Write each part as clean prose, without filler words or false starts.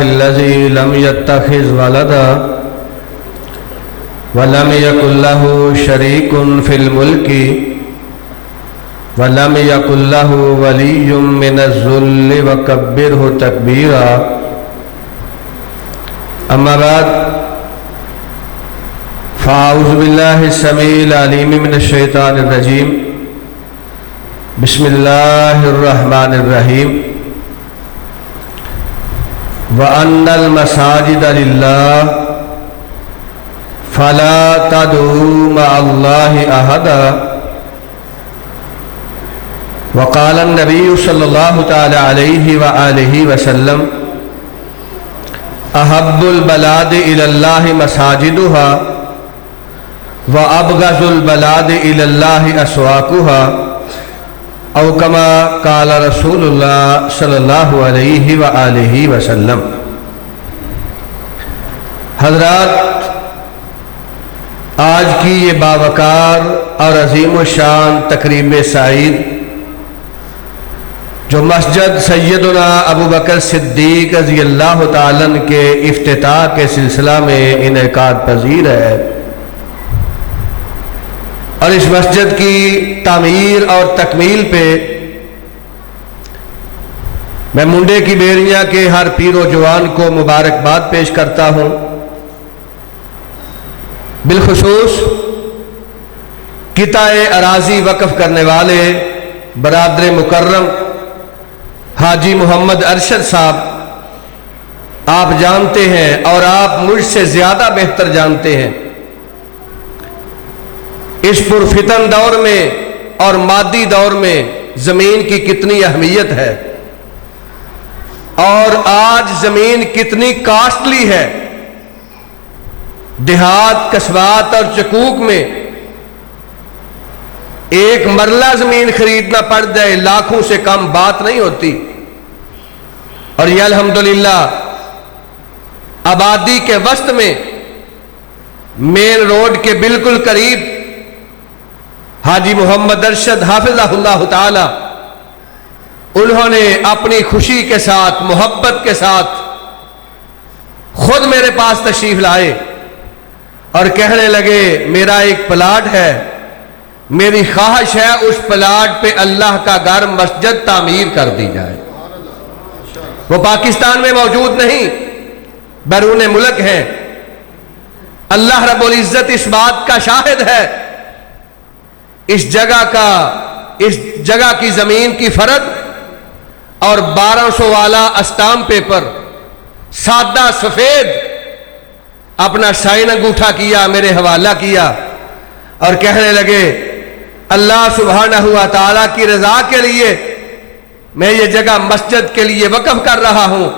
الذي لم يتخذ ولدا ولم يكن له شريك في الملك ولم يكن له ولي من الذل وكبره تكبيرا أما بعد فأعوذ بالله السميع العليم من الشيطان الرجيم بسم الله الرحمن الرحيم وَأَنَّ الْمَسَاجِدَ لِلَّهِ فَلَا تَدْعُوا مَعَ اللَّهِ أَحَدًا وقال النبي صلى الله تعالى عليه وآله وسلم أحب البلاد إلى الله مساجدها وأبغض البلاد إلى الله أسواقها او کما قال رسول اللہ صلی اللہ علیہ وآلہ وسلم۔ حضرات، آج کی یہ باوقار اور عظیم الشان تقریب سعید جو مسجد سیدنا ابو بکر صدیق رضی اللہ تعالیٰ عنہ کے افتتاح کے سلسلہ میں انعقاد پذیر ہے، اور اس مسجد کی تعمیر اور تکمیل پہ میں منڈے کی بیریاں کے ہر پیر و جوان کو مبارکباد پیش کرتا ہوں۔ بالخصوص قطع اراضی وقف کرنے والے برادر مکرم حاجی محمد ارشد صاحب، آپ جانتے ہیں اور آپ مجھ سے زیادہ بہتر جانتے ہیں اس پرفتن دور میں اور مادی دور میں زمین کی کتنی اہمیت ہے، اور آج زمین کتنی کاسٹلی ہے۔ دیہات، قصبات اور چکوک میں ایک مرلہ زمین خریدنا پڑ جائے لاکھوں سے کم بات نہیں ہوتی، اور یہ الحمدللہ آبادی کے وسط میں مین روڈ کے بالکل قریب حاجی محمد ارشد حافظہ اللہ تعالی، انہوں نے اپنی خوشی کے ساتھ، محبت کے ساتھ خود میرے پاس تشریف لائے اور کہنے لگے میرا ایک پلاٹ ہے، میری خواہش ہے اس پلاٹ پہ اللہ کا گھر مسجد تعمیر کر دی جائے۔ وہ پاکستان میں موجود نہیں، بیرون ملک ہیں۔ اللہ رب العزت اس بات کا شاہد ہے، اس جگہ کی زمین کی فرد اور 1200 والا اسٹامپ پیپر سادہ سفید اپنا سائن انگوٹھا کیا، میرے حوالہ کیا اور کہنے لگے اللہ سبحانہ و تعالیٰ کی رضا کے لیے میں یہ جگہ مسجد کے لیے وقف کر رہا ہوں،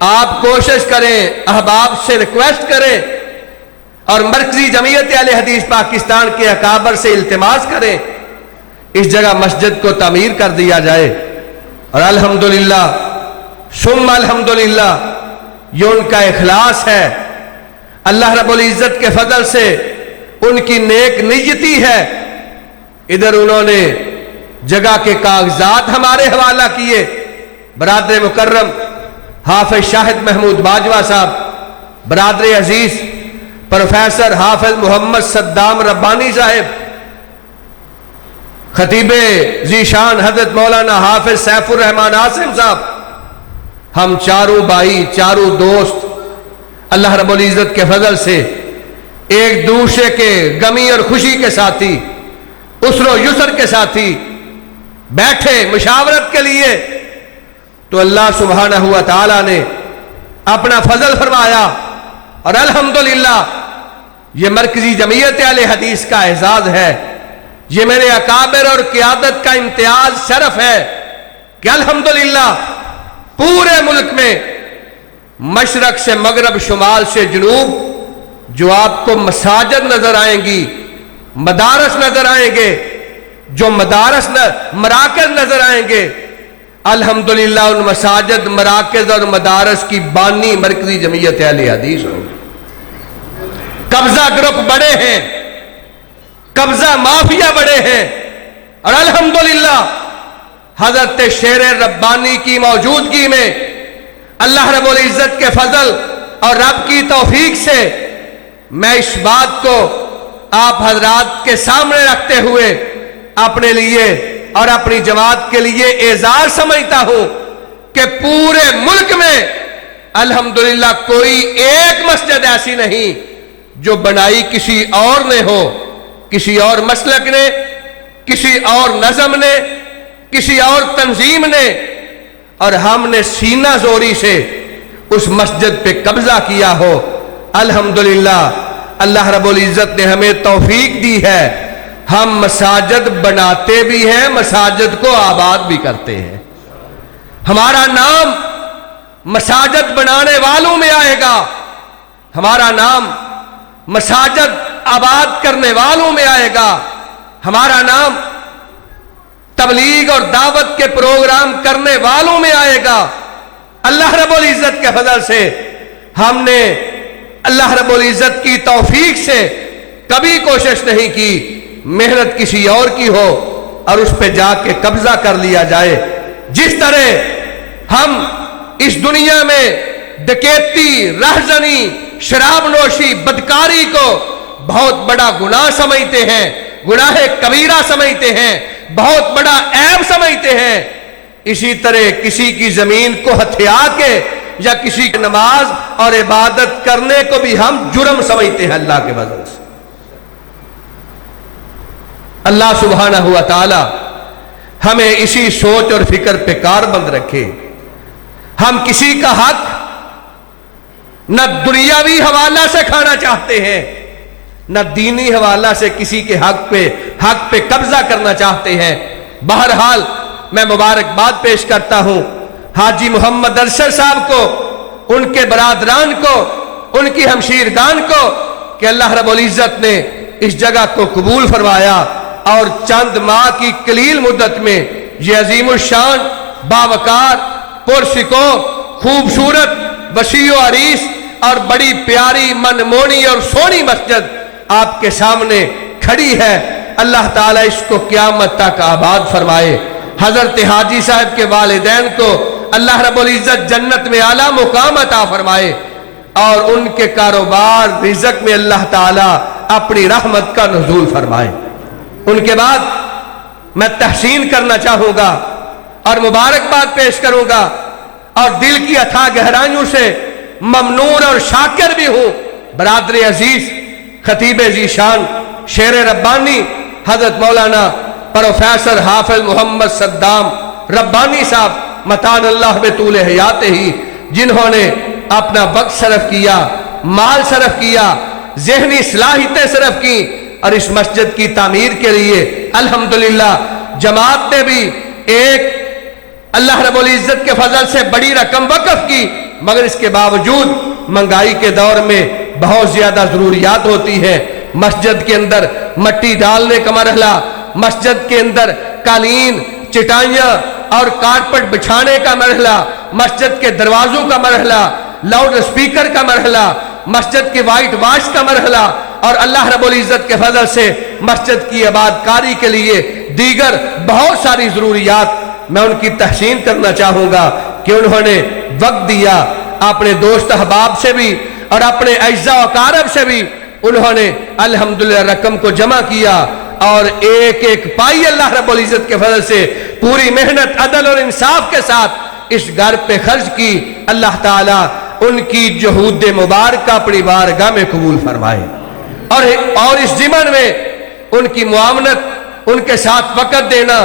آپ کوشش کریں، احباب سے ریکویسٹ کریں اور مرکزی جمعیت اہل حدیث پاکستان کے اکابر سے التماس کریں اس جگہ مسجد کو تعمیر کر دیا جائے۔ اور الحمدللہ ثم الحمدللہ یہ ان کا اخلاص ہے، اللہ رب العزت کے فضل سے ان کی نیک نیتی ہے۔ ادھر انہوں نے جگہ کے کاغذات ہمارے حوالہ کیے، برادر مکرم حافظ شاہد محمود باجوہ صاحب، برادر عزیز پروفیسر حافظ محمد صدام ربانی صاحب، خطیب ذیشان حضرت مولانا حافظ سیف الرحمن عاصم صاحب، ہم چاروں بھائی، چاروں دوست اللہ رب العزت کے فضل سے ایک دوسرے کے غمی اور خوشی کے ساتھی، عسر و یسر کے ساتھی بیٹھے مشاورت کے لیے، تو اللہ سبحانہ و تعالیٰ نے اپنا فضل فرمایا، اور الحمدللہ یہ مرکزی جمعیت اہل حدیث کا اعزاز ہے، یہ میرے اکابر اور قیادت کا امتیاز شرف ہے کہ الحمدللہ پورے ملک میں مشرق سے مغرب، شمال سے جنوب جو آپ کو مساجد نظر آئیں گی، مدارس نظر آئیں گے، جو مراکز نظر آئیں گے، الحمدللہ ان مساجد، مراکز اور مدارس کی بانی مرکزی جمعیت اہل حدیث ہوگی۔ قبضہ گروپ بڑے ہیں، قبضہ مافیا بڑے ہیں، اور الحمدللہ حضرت شیر ربانی کی موجودگی میں اللہ رب العزت کے فضل اور رب کی توفیق سے میں اس بات کو آپ حضرات کے سامنے رکھتے ہوئے اپنے لیے اور اپنی جماعت کے لیے اعزاز سمجھتا ہوں کہ پورے ملک میں الحمدللہ کوئی ایک مسجد ایسی نہیں جو بنائی کسی اور نے ہو، کسی اور مسلک نے، کسی اور نظم نے، کسی اور تنظیم نے، اور ہم نے سینہ زوری سے اس مسجد پہ قبضہ کیا ہو۔ الحمدللہ اللہ رب العزت نے ہمیں توفیق دی ہے، ہم مساجد بناتے بھی ہیں، مساجد کو آباد بھی کرتے ہیں۔ ہمارا نام مساجد بنانے والوں میں آئے گا، ہمارا نام مساجد آباد کرنے والوں میں آئے گا، ہمارا نام تبلیغ اور دعوت کے پروگرام کرنے والوں میں آئے گا۔ اللہ رب العزت کے فضل سے ہم نے اللہ رب العزت کی توفیق سے کبھی کوشش نہیں کی محنت کسی اور کی ہو اور اس پہ جا کے قبضہ کر لیا جائے۔ جس طرح ہم اس دنیا میں ڈکیتی، رہزنی، شراب نوشی، بدکاری کو بہت بڑا گناہ سمجھتے ہیں، گناہ کبیرہ سمجھتے ہیں، بہت بڑا عیب سمجھتے ہیں، اسی طرح کسی کی زمین کو ہتھیا کے یا کسی کی نماز اور عبادت کرنے کو بھی ہم جرم سمجھتے ہیں اللہ کے فضل سے۔ اللہ سبحانہ و تعالی ہمیں اسی سوچ اور فکر پہ کاربند رکھے۔ ہم کسی کا حق نہ دنیاوی حوالہ سے کھانا چاہتے ہیں، نہ دینی حوالہ سے کسی کے حق پہ قبضہ کرنا چاہتے ہیں۔ بہرحال میں مبارکباد پیش کرتا ہوں حاجی محمد ارشد صاحب کو، ان کے برادران کو، ان کی ہمشیرگان کو کہ اللہ رب العزت نے اس جگہ کو قبول فرمایا اور چند ماہ کی قلیل مدت میں یہ عظیم الشان، باوقار، پرسکو، خوبصورت، وسیع و عریض اور بڑی پیاری، منمونی اور سونی مسجد آپ کے سامنے کھڑی ہے۔ اللہ تعالیٰ اس کو قیامت تک آباد فرمائے۔ حضرت حاجی صاحب کے والدین کو اللہ رب العزت جنت میں اعلیٰ مقام عطا فرمائے اور ان کے کاروبار، رزق میں اللہ تعالیٰ اپنی رحمت کا نزول فرمائے۔ ان کے بعد میں تحسین کرنا چاہوں گا اور مبارکباد پیش کروں گا اور دل کی اتھاہ گہرائیوں سے ممنون اور شاکر بھی ہوں برادر عزیز خطیب ذیشان شیر ربانی حضرت مولانا پروفیسر حافظ محمد صدام ربانی صاحب متان اللہ بطول حیات ہی، جنہوں نے اپنا وقت صرف کیا، مال صرف کیا، ذہنی صلاحیتیں صرف کی اور اس مسجد کی تعمیر کے لیے الحمدللہ جماعت نے بھی ایک اللہ رب العزت کے فضل سے بڑی رقم وقف کی، مگر اس کے باوجود مہنگائی کے دور میں بہت زیادہ ضروریات ہوتی ہے۔ مسجد کے اندر مٹی ڈالنے کا مرحلہ، مسجد کے اندر قالین، چٹائیاں اور کارپٹ بچھانے کا مرحلہ، مسجد کے دروازوں کا مرحلہ، لاؤڈ اسپیکر کا مرحلہ، مسجد کی وائٹ واش کا مرحلہ اور اللہ رب العزت کے فضل سے مسجد کی آباد کاری کے لیے دیگر بہت ساری ضروریات، میں ان کی تحسین کرنا چاہوں گا کہ انہوں نے وقت دیا، اپنے دوست احباب سے بھی اور اپنے اعزاء و اقارب سے بھی انہوں نے الحمدللہ رقم کو جمع کیا اور ایک ایک پائی اللہ رب العزت کے فضل سے پوری محنت، عدل اور انصاف کے ساتھ اس گھر پہ خرچ کی۔ اللہ تعالیٰ ان کی جہود مبارکہ اپنی بارگاہ میں قبول فرمائے اور اس ضمن میں ان کی معاونت، ان کے ساتھ وقت دینا،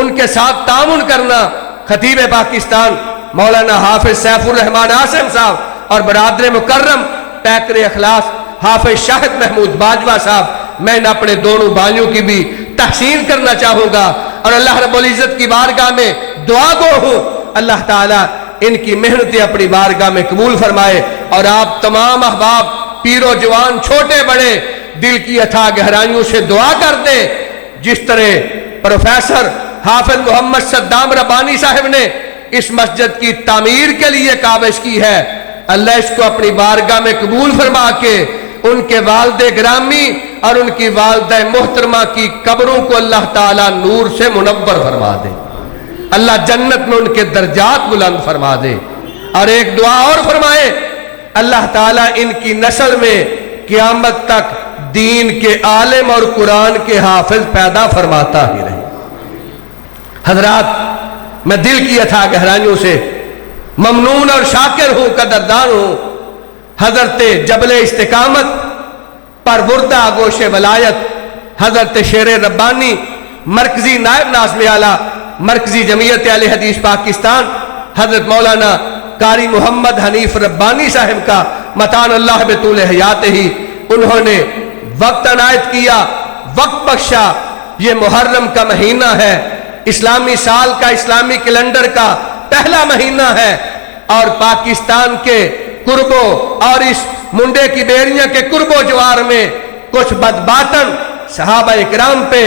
ان کے ساتھ تعاون کرنا خطیب پاکستان مولانا حافظ سیف الرحمان عاصم صاحب اور برادر مکرم پیکر اخلاص حافظ شاہد محمود باجوہ صاحب، میں ان اپنے دونوں بھائیوں کی بھی تحسین کرنا چاہوں گا اور اللہ رب العزت کی بارگاہ میں دعا گو ہوں اللہ تعالیٰ ان کی محنتیں اپنی بارگاہ میں قبول فرمائے اور آپ تمام احباب پیر و جوان چھوٹے بڑے دل کی اتھاہ گہرائیوں سے دعا کر دیں۔ جس طرح پروفیسر حافظ محمد صدام ربانی صاحب نے اس مسجد کی تعمیر کے لیے کاوش کی ہے، اللہ اس کو اپنی بارگاہ میں قبول فرما کے ان کے والد گرامی اور ان کی والدہ محترمہ کی قبروں کو اللہ تعالیٰ نور سے منور فرما دے۔ اللہ جنت میں ان کے درجات بلند فرما دے۔ اور ایک دعا اور فرمائے، اللہ تعالیٰ ان کی نسل میں قیامت تک دین کے عالم اور قرآن کے حافظ پیدا فرماتا ہی رہے۔ حضرات، میں دل کی اتھا گہرائیوں سے ممنون اور شاکر ہوں، قدردان ہوں حضرت جبل استقامت پروردہ گوش ولایت حضرت شیر ربانی مرکزی نائب ناظم اعلیٰ مرکزی جمعیت اہل حدیث پاکستان حضرت مولانا قاری محمد حنیف ربانی صاحب کا متان اللہ بطول حیات ہی، انہوں نے وقت عنایت کیا، وقت بخشا۔ یہ محرم کا مہینہ ہے، اسلامی سال کا، اسلامی کیلنڈر کا پہلا مہینہ ہے، اور پاکستان کے قربوں اور اس منڈے کی بیریاں کے قرب و جوار میں کچھ بدباطن صحابہ اکرام پہ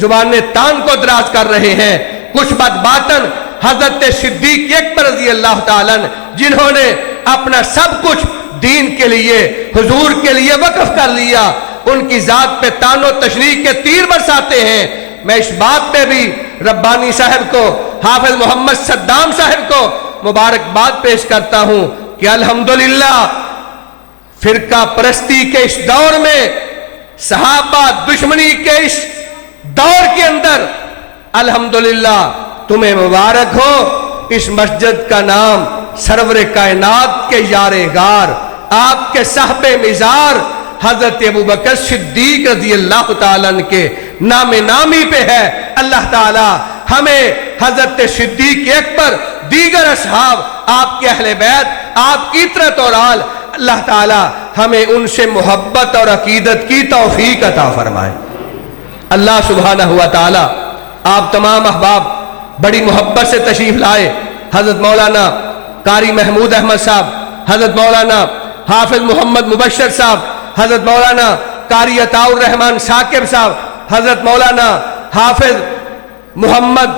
زبان تان کو دراز کر رہے ہیں، کچھ بدباطن حضرت صدیق اکبر رضی اللہ تعالیٰ جنہوں نے اپنا سب کچھ دین کے لیے، حضور کے لیے وقف کر لیا، ان کی ذات پہ تان و تشریح کے تیر برساتے ہیں۔ میں اس بات پہ بھی ربانی صاحب کو، حافظ محمد صدام صاحب کو مبارکباد پیش کرتا ہوں کہ الحمدللہ فرقہ پرستی کے اس دور میں، صحابہ دشمنی کے اس دور کے اندر الحمدللہ تمہیں مبارک ہو، اس مسجد کا نام سرور کائنات کے یار غار، آپ کے صاحب مزار حضرت ابوبکر صدیق رضی اللہ تعالیٰ عنہ کے نام نامی پہ ہے۔ اللہ تعالیٰ ہمیں حضرت صدیق اکبر، دیگر اصحاب، آپ کے اہل بیت، آپ کی عطرت اور آل، اللہ تعالیٰ ہمیں ان سے محبت اور عقیدت کی توفیق عطا فرمائے۔ اللہ سبحانہ ہوا تعالیٰ آپ تمام احباب بڑی محبت سے تشریف لائے، حضرت مولانا قاری محمود احمد صاحب، حضرت مولانا حافظ محمد مبشر صاحب، حضرت مولانا قاری عطاء الرحمن ثاقب صاحب، حضرت مولانا حافظ محمد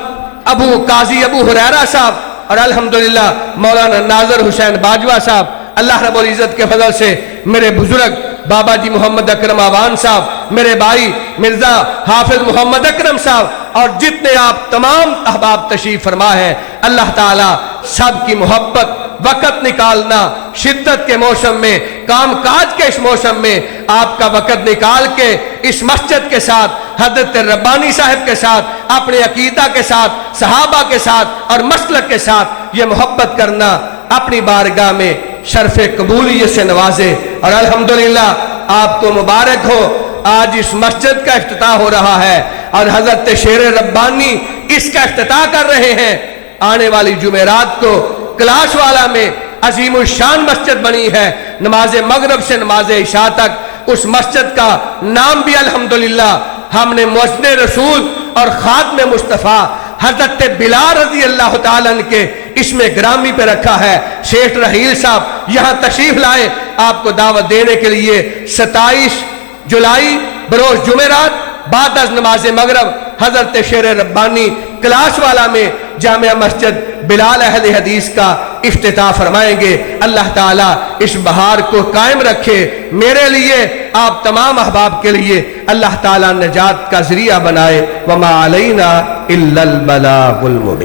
قاضی ابو ہریرہ صاحب، اور الحمدللہ مولانا ناظر حسین باجوہ صاحب۔ اللہ رب العزت کے فضل سے میرے بزرگ بابا جی محمد اکرم آوان صاحب، میرے بھائی مرزا حافظ محمد اکرم صاحب، اور جتنے آپ تمام احباب تشریف فرما ہے، اللہ تعالیٰ سب کی محبت، وقت نکالنا، شدت کے موسم میں، کام کاج کے اس موسم میں آپ کا وقت نکال کے اس مسجد کے ساتھ، حضرت ربانی صاحب کے ساتھ، اپنے عقیدہ کے ساتھ، صحابہ کے ساتھ اور مسلک کے ساتھ یہ محبت کرنا اپنی بارگاہ میں شرف قبولیت سے نوازے۔ اور الحمدللہ آپ کو مبارک ہو، آج اس مسجد کا افتتاح ہو رہا ہے اور حضرت شیر ربانی اس کا افتتاح کر رہے ہیں۔ آنے والی جمعرات کو کلاش والا میں عظیم الشان مسجد بنی ہے، نماز مغرب سے نماز عشاء تک اس مسجد کا نام بھی الحمدللہ ہم نے مؤذن رسول اور خاتم مصطفیٰ حضرت بلال رضی اللہ تعالیٰ عنہ کے اسم گرامی پہ رکھا ہے۔ شیخ رحیل صاحب یہاں تشریف لائے آپ کو دعوت دینے کے لیے 27 جولائی بروز جمعرات بعد از نماز مغرب حضرت شیر ربانی کلاش والا میں جامع مسجد بلال اہل حدیث کا افتتاح فرمائیں گے۔ اللہ تعالیٰ اس بہار کو قائم رکھے، میرے لیے، آپ تمام احباب کے لیے اللہ تعالیٰ نجات کا ذریعہ بنائے۔ وما علینا الا البلاغ المبین۔